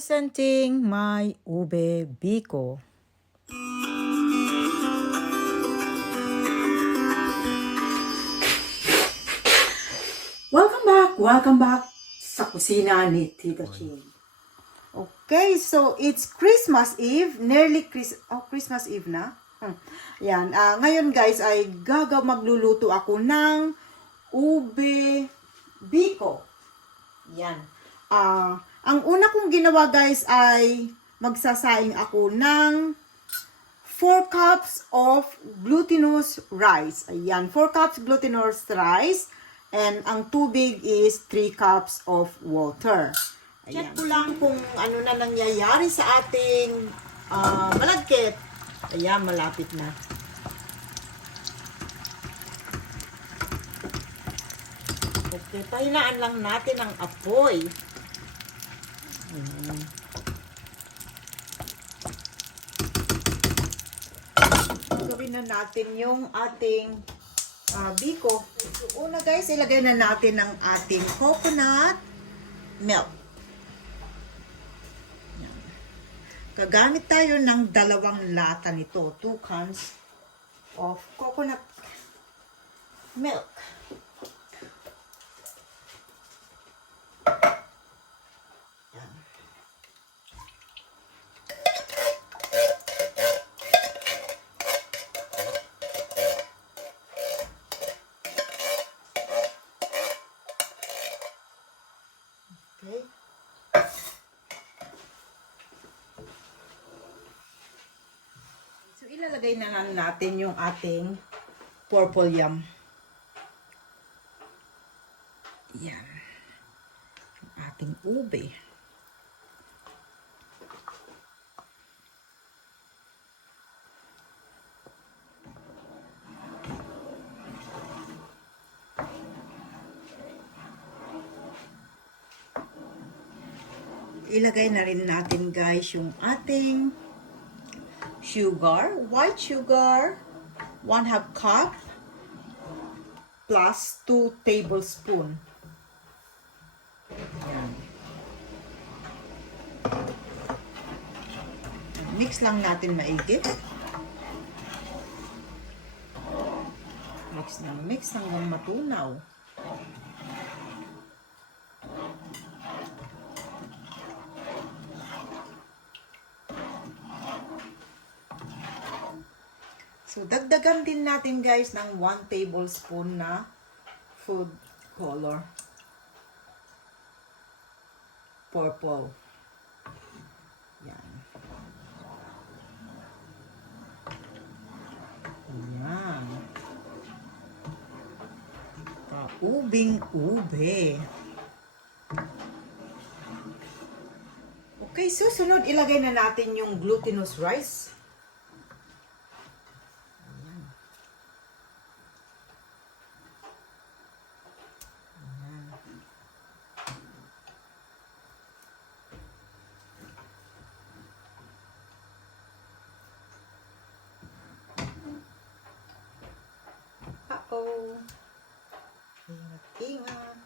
presenting my Ube Biko. Welcome back sa kusina ni Tita Ching. Okay, so it's Christmas Eve, nearly Christmas Eve na. Yan, ngayon guys ay magluluto ako ng Ube Biko. Yan. Ang una kong ginawa guys ay magsasaing ako ng 4 cups of glutinous rice. Ayan, 4 cups glutinous rice. And ang tubig is 3 cups of water. Ayan. Check ko lang kung ano na nangyayari sa ating malagkit. Ayan, malapit na. Okay, pahinaan lang natin ang apoy. Ayan. Gawin na natin yung ating biko. Una guys, ilagay na natin ang ating coconut milk. Yan. Gagamit tayo ng 2 lata nito. 2 cans of coconut milk. Yan. Okay. So, ilalagay na lang natin yung ating purple yam. Yan. Yung ating ube. Ilagay na rin natin guys yung ating sugar, white sugar, 1/2 cup plus 2 tablespoons. Mix lang natin maigi. Mix hanggang matunaw. So, dagdagan din natin guys ng 1 tablespoon na food color. Purple. Yan. Yan. Paubing ube. Okay, susunod ilagay na natin yung glutinous rice. Ingat.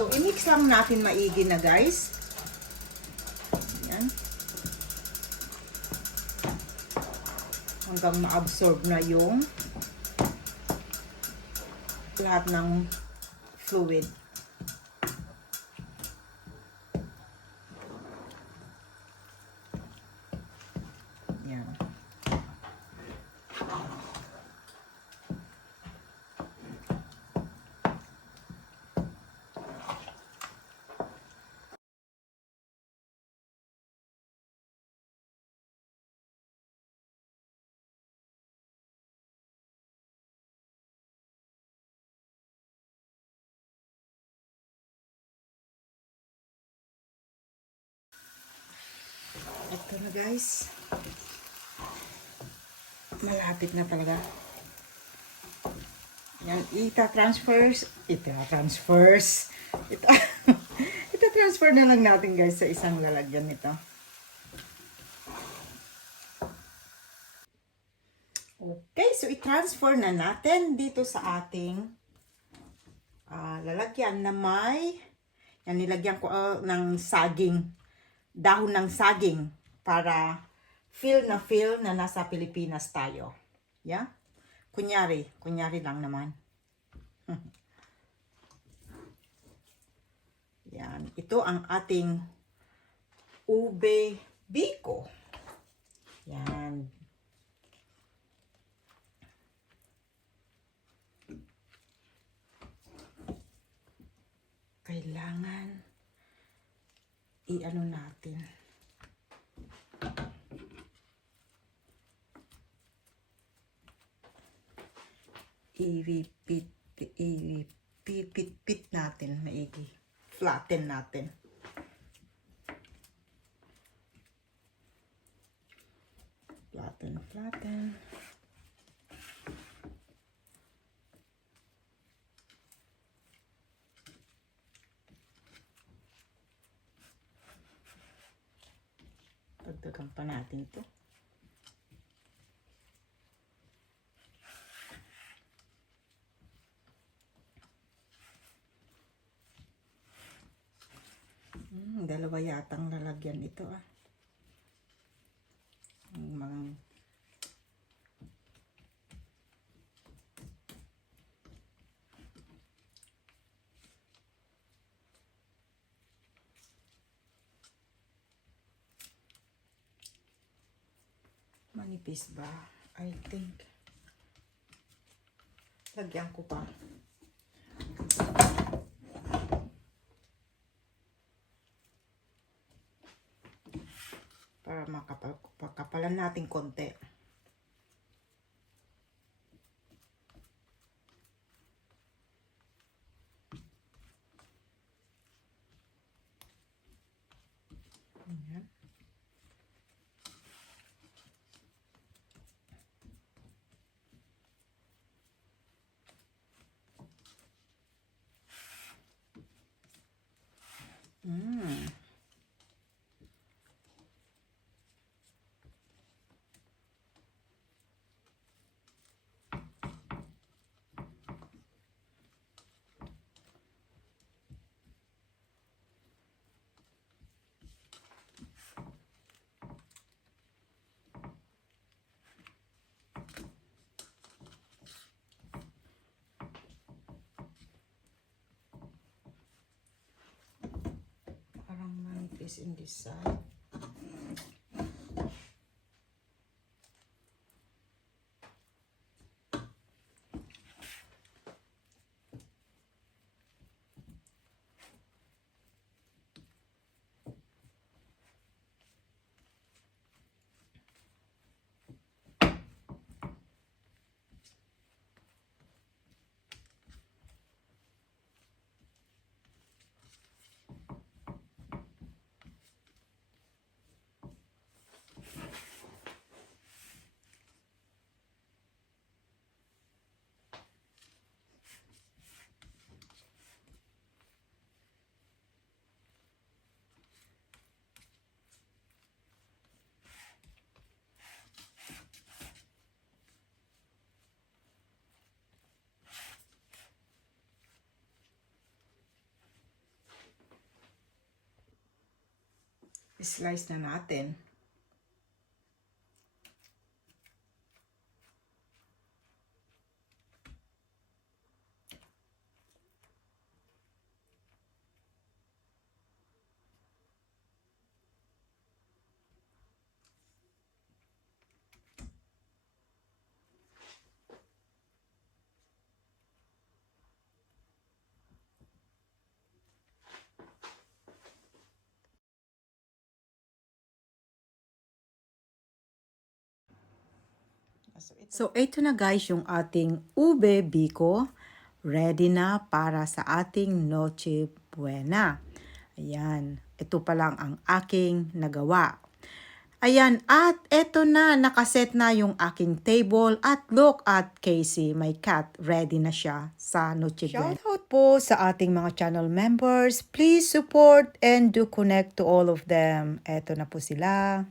So, i-mix lang natin maigi na guys. Ayan. Hanggang ma-absorb na yung lahat ng fluid. Ito na guys. Malapit na talaga. Yan, ita-transfer na lang natin guys sa isang lalagyan nito. Okay, so i-transfer na natin dito sa ating lalagyan na may, yan, nilagyan ko ng saging, dahon ng saging para feel na nasa Pilipinas tayo. Yeah? Kunyari lang naman. Yan, ito ang ating Ube Biko. Yan. Kailangan i-ano natin. Ipipit natin, maigi. Flatten natin. Flatten. Dagdagan pa natin ito. Dalawa yatang lalagyan ito manipis ba? I think. Lagyan ko pa. Para makapalan natin konti. Ayan. Parang manipis in this side. Slice na natin. So, ito na guys yung ating Ube Biko. Ready na para sa ating Noche Buena. Ayan. Ito pa lang ang aking nagawa. Ayan, at eto na, nakaset na yung aking table. At look at Casey, my cat, ready na siya sa Noche Buena. Shoutout po sa ating mga channel members. Please support and do connect to all of them. Eto na po sila.